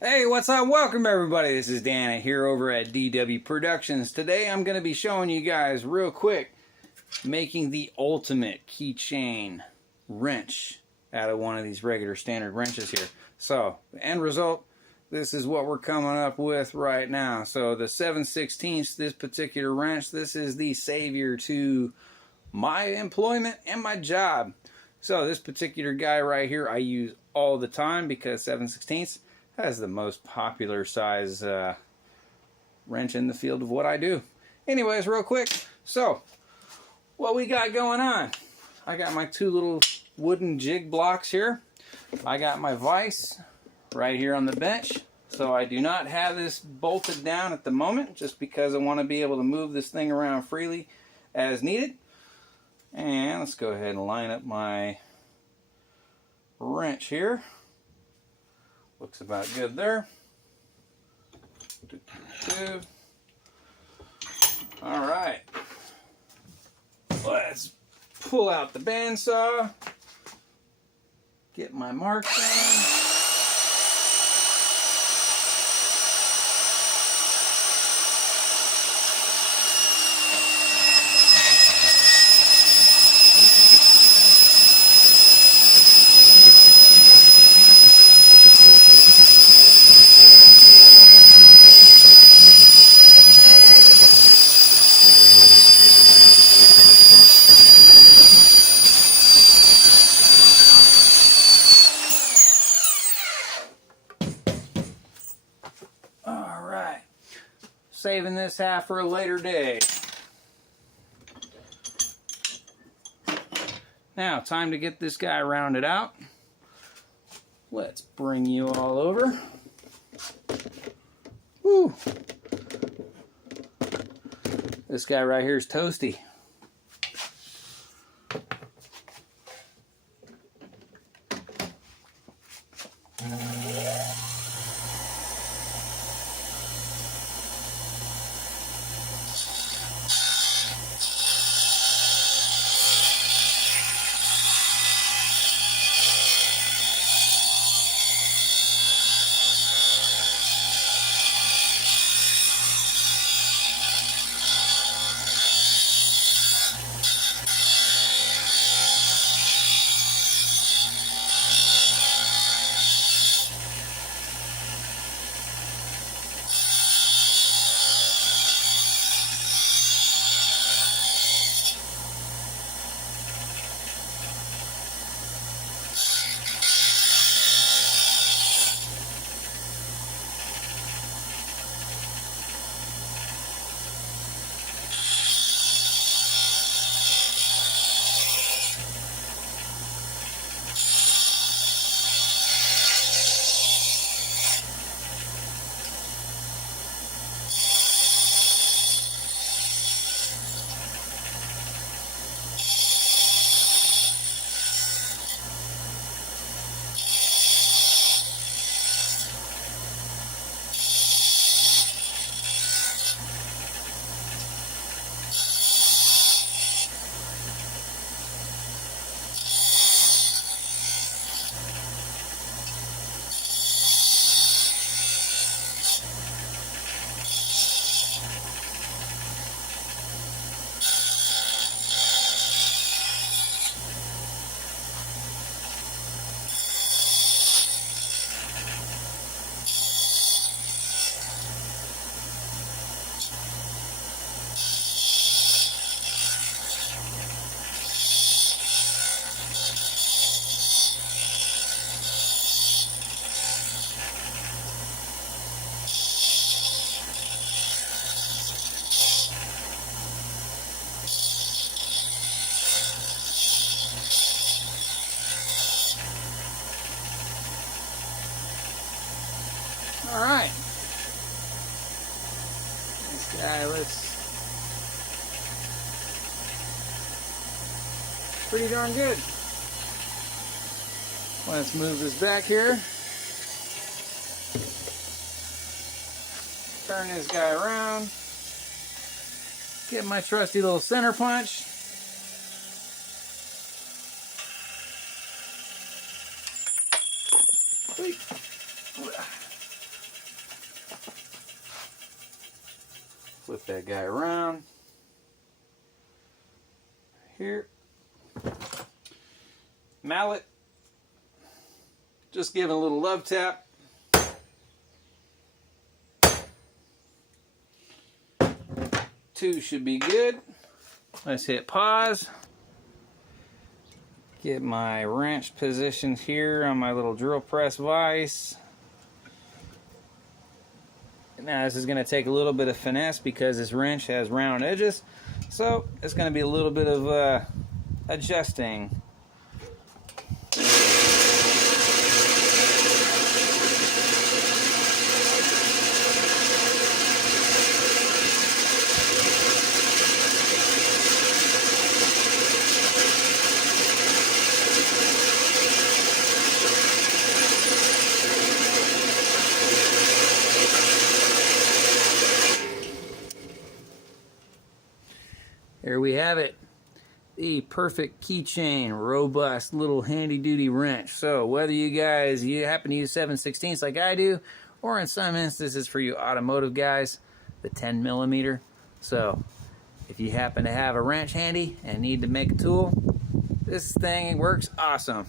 Hey, what's up? Welcome everybody. This is Dana here over at DW Productions. Today I'm going to be showing you guys real quick making the ultimate keychain wrench out of one of these regular standard wrenches here. So, the end result, this is what we're coming up with right now. So the 7/16, this particular wrench, this is the savior to my employment and my job. So this particular guy right here I use all the time because 7/16 has the most popular size wrench in the field of what I do. Anyways, real quick, so what we got going on, I got my two little wooden jig blocks here. I got my vise right here on the bench. So I do not have this bolted down at the moment just because I want to be able to move this thing around freely as needed. And let's go ahead and line up my wrench here. Looks about good there. Alright. Let's pull out the bandsaw. Get my marks in. Alright, saving this half for a later day. Now, time to get this guy rounded out. Let's bring you all over. Woo! This guy right here is toasty. Alright. This guy looks pretty darn good. Let's move this back here. Turn this guy around. Get my trusty little center punch. Flip that guy around. Here. Mallet. Just giving a little love tap. Two should be good. Let's hit pause. Get my wrench positioned here on my little drill press vise. Now this is going to take a little bit of finesse because this wrench has round edges, so it's going to be a little bit of adjusting. There we have it, the perfect KeyChain, robust little handy-duty wrench. So whether you happen to use 7/16 like I do, or in some instances for you automotive guys, the 10mm. So if you happen to have a wrench handy and need to make a tool, this thing works awesome.